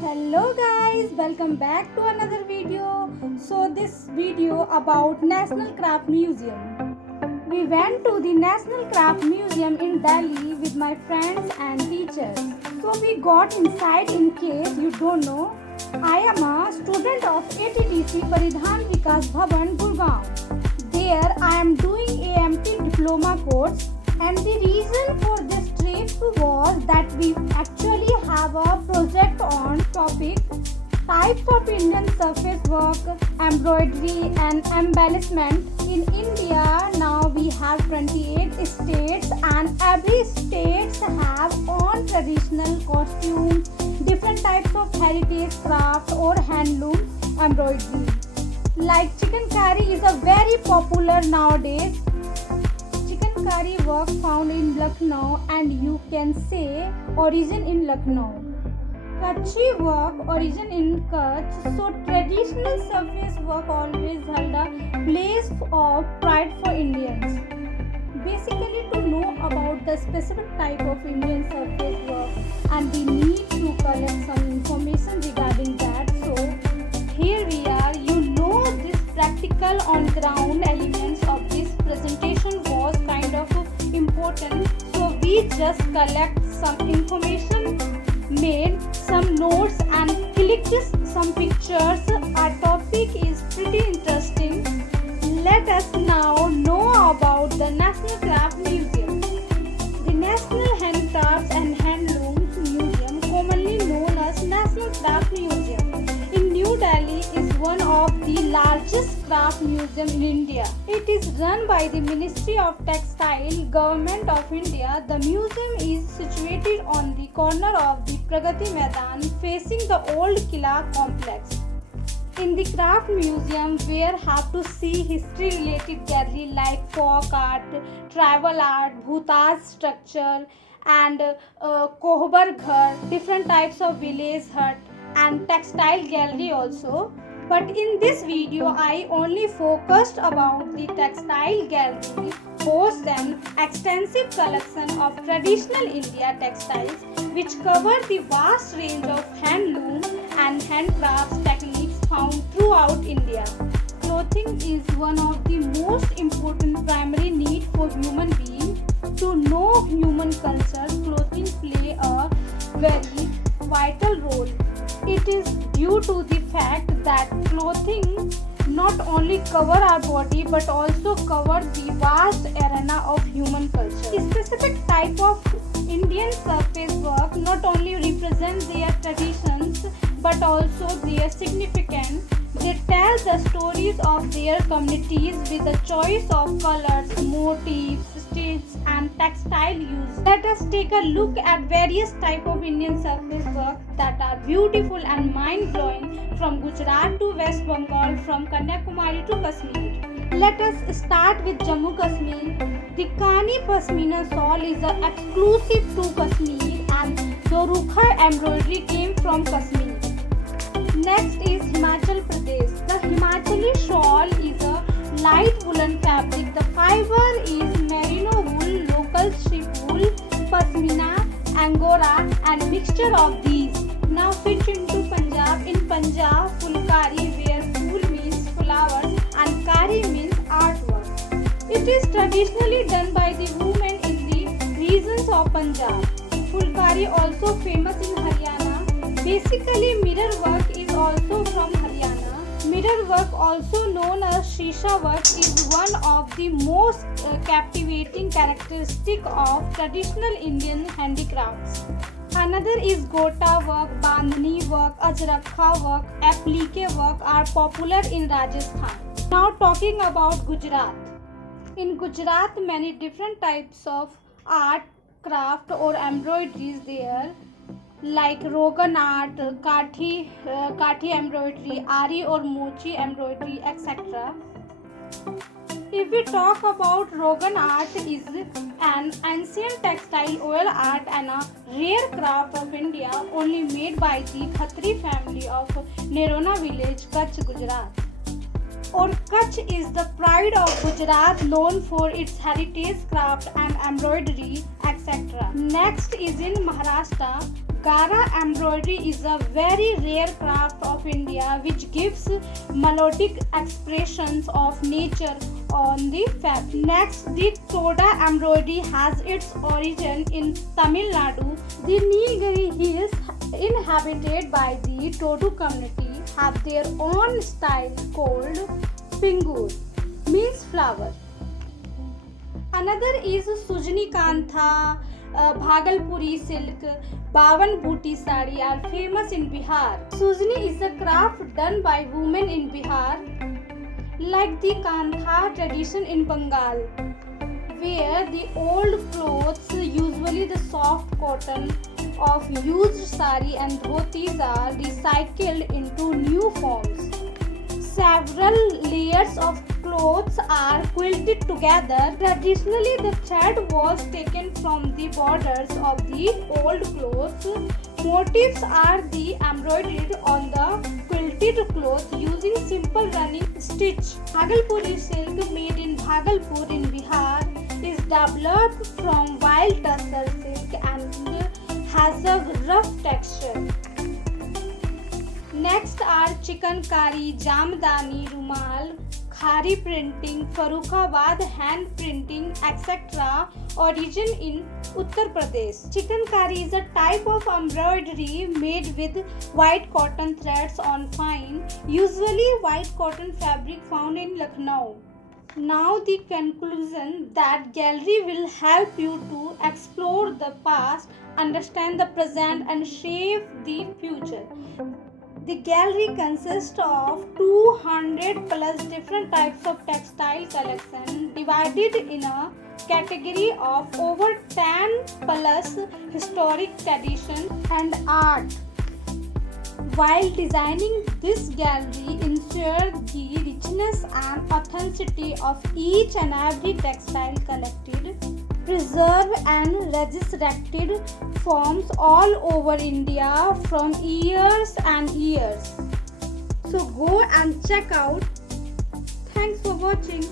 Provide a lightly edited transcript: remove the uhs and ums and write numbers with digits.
Hello guys, welcome back to another video. So this video about National Craft Museum. We went to the National Craft Museum in Delhi with my friends and teachers. So we got inside. In case you don't know, I am a student of ATTC Paridhan Vikas Bhavan Gurgaon. There I am doing AMT diploma course, and the reason for this trip was that we actually have a project on topic types of Indian surface work, embroidery and embellishment. In India now we have 28 states, and every state have own traditional costumes, different types of heritage craft or handloom embroidery. Like chicken curry is a very popular nowadays. Chicken curry work found in Lucknow, and you can say origin in Lucknow. Kutchi work origin in Kutch. So traditional surface work always held a place of pride for Indians. Basically, to know about the specific type of Indian surface work, and we need to collect some information regarding that. So here we are. You know, this practical on ground elements of this presentation was kind of important. So we just collect some information, made some notes and clicked some pictures. Our topic is pretty interesting. Let us now know about the National Craft Museum. The National Handicrafts and Handlooms Museum, commonly known as National Craft Museum in New Delhi, is one of the largest craft museums in India. It is run by the Ministry of Textile, Government of India. The museum is situated on the corner of the Pragati Maidan facing the old Kila complex. In the craft museum, we have to see history related gallery like folk art, tribal art, bhutaj structure, and kohbar ghar, different types of village hut, and textile gallery also. But in this video I only focused about the textile gallery, hosts an extensive collection of traditional India textiles which cover the vast range of handloom and handcrafts techniques found throughout India. Clothing is one of the most important primary need for human being. To know human culture, clothing play a very vital role. It is due to the fact that clothing not only cover our body but also cover the vast arena of human culture. A specific type of Indian surface work not only represent their traditions but also their significance. They tell the stories of their communities with a choice of colors, motifs, stitches and textile use. Let us take a look at various types of Indian surface work that are beautiful and mind-blowing, from Gujarat to West Bengal, from Kanyakumari to Kashmir. Let us start with Jammu Kashmir. The Kani Pasmina shawl is exclusive to Kashmir, and Dorukha embroidery came from Kashmir. Next is Himachal Pradesh. The Himachali shawl is a light woolen fabric. The fiber is merino wool, local sheep wool, pasmina, angora and mixture of these. Now switch into Punjab. In Punjab, fulkari, where ful means flowers and kari means artwork. It is traditionally done by the women in the regions of Punjab. Fulkari also famous in Haryana. Basically, mirror work is also from Haryana. Mirror work, also known as Shisha work, is one of the most captivating characteristic of traditional Indian handicrafts. Another is Gota work, Bandhani work, Ajrakha work, applique work are popular in Rajasthan. Now talking about Gujarat. In Gujarat, many different types of art, craft or embroideries there, like Rogan art, Kathi embroidery, Ari or Mochi embroidery, etc. If we talk about Rogan art, is an ancient textile oil art and a rare craft of India, only made by the Khatri family of Nerona village, Kutch, Gujarat. Or Kutch is the pride of Gujarat, known for its heritage craft and embroidery, etc. Next is in Maharashtra. Gara embroidery is a very rare craft of India which gives melodic expressions of nature on the fabric. Next, the Toda embroidery has its origin in Tamil Nadu. The Nilgiri hills inhabited by the Todu community have their own style called Pingur, means flower. Another is Sujni Kantha, Bhagalpuri silk, Bawan Booty sari are famous in Bihar. Sujni is a craft done by women in Bihar, like the Kantha tradition in Bengal, where the old clothes, usually the soft cotton of used sari and dhotis, are recycled into new forms. Several layers of clothes are quilted together. Traditionally, the thread was taken from the borders of the old clothes. Motifs are embroidered on the quilted cloth using simple running stitch. Bhagalpuri silk, made in Bhagalpur in Bihar, is developed from wild tussar silk and has a rough texture. Next are chikankari, jamdani, rumal, khari printing, Farrukhabad hand printing, etc. origin in Uttar Pradesh. Chikankari is a type of embroidery made with white cotton threads on fine, usually white cotton fabric found in Lucknow. Now the conclusion that gallery will help you to explore the past, understand the present and shape the future. The gallery consists of 200 plus different types of textile collection divided in a category of over 10 plus historic tradition and art. While designing this gallery ensure the richness and authenticity of each and every textile collected, preserved and resurrected forms all over India from years and years. So go and check out. Thanks for watching.